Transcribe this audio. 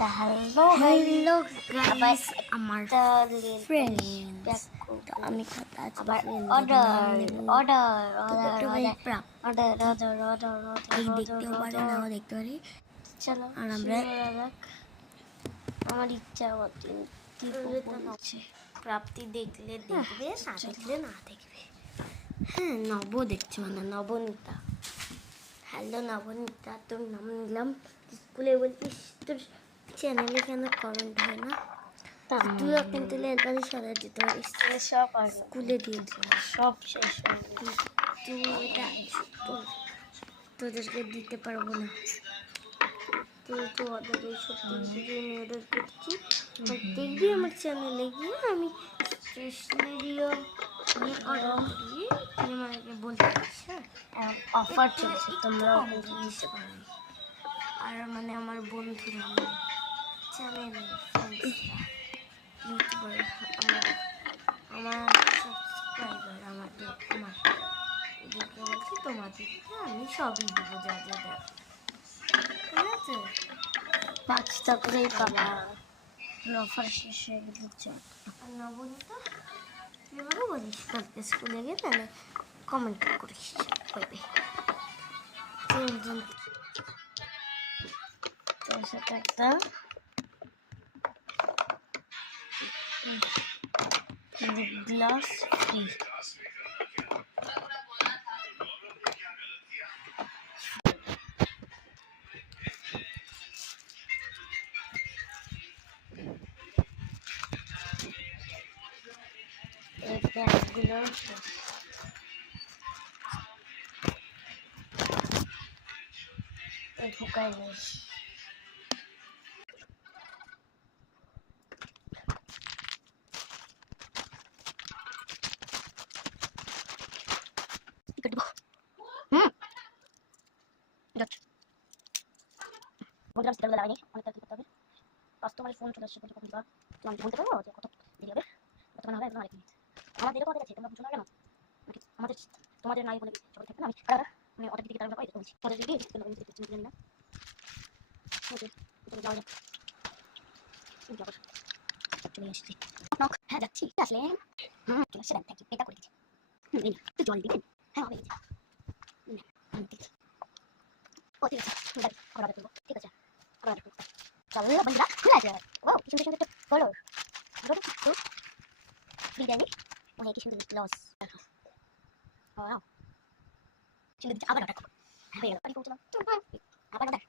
Hello guys আমার friend তো আমি আবার এই দেখতেও পারে নাও দেখতে পারি। চলো আর আমরা আমার ইচ্ছা হচ্ছে প্রাপ্তি দেখলে দেখবে, না দেখলে না দেখবে। হ্যাঁ, নব দেখছে মানে নবনীতা। হ্যালো নবনীতা, তোর নাম নিলাম স্কুলে, বলছিস তোর চ্যানেলে কেন কমেন্ট হয় না? তুইও কিন্তু লেলবাড়ি সরাই দিতে পারিস, সব আর স্কুলে দিয়ে দিল সব শেষ তুই এটা তোদেরকে দিতে পারবো না। তুই তো ওদের এই সত্যি আমি অর্ডার করছি, দেখবি আমার চ্যানেলে গিয়ে আমি স্টেশনারিও নিয়ে অর্ডার করি, তুই আমাকে বলতে পারিস। হ্যাঁ, অফার চলছে, তোমরাও কিন্তু দিতে পারবি। আর মানে আমার বন্ধুরা, আমার চ্যানেলে ফ্রেন্ডসরা, ইউটিউবার, আমার সাবস্ক্রাইবার, এদেরকে বলছি তোমাদেরকে আমি সবই দেবো, যা যা দেব, ঠিক আছে? 5টা করেই পাবা, অফার শেষ হয়ে গেলে চল। আর নবনীতা, তুই আমাকে বলিস কালকে স্কুলে গিয়ে তাহলে কমেন্ট করিস, কইবে তোর সাথে একটা লিপ গ্লাস ফ্রি। এই প্যাকগুলো ঢুকাই নিস। বললাম স্টিকারগুলো লাগাইনি, অনেকটা কি করতে হবে। কাস্টমারের ফোন চলে আসছে, কখন দিবা তো আমি বলতে পারবো যে কত দেরি হবে, কতক্ষণ হবে, এখন আরেক মিনিট। আমার দেরি কত গেছে তোমরা বুঝো না কেন? আমাদের তোমাদের নাই বলে সবাই থাকবে না, আমি অর্ডার দিতে তারা বলছি অর্ডার দিবি তুলে নিলাম। যাওয়া যাক, চলে আসছি। হ্যাঁ যাচ্ছি, আসলে চলে আসছে, থ্যাংক ইউ, এটা করে দিচ্ছি। একটু জল দিবেন? হ্যাঁ হবে গেছে, দিচ্ছি। ও ঠিক আছে, অর্ডার করবো, ঠিক আছে অর্ডার করবো। চলো বন্ধুরা, খুলে আছে। ও কি সুন্দর সুন্দর কালার, বিরিয়ানি, ও কি সুন্দর গ্লাস। ওয়াও, সুন্দর, আবার অর্ডার করবো। হয়ে গেল, বাড়ি পৌঁছলাম, আবার অর্ডার।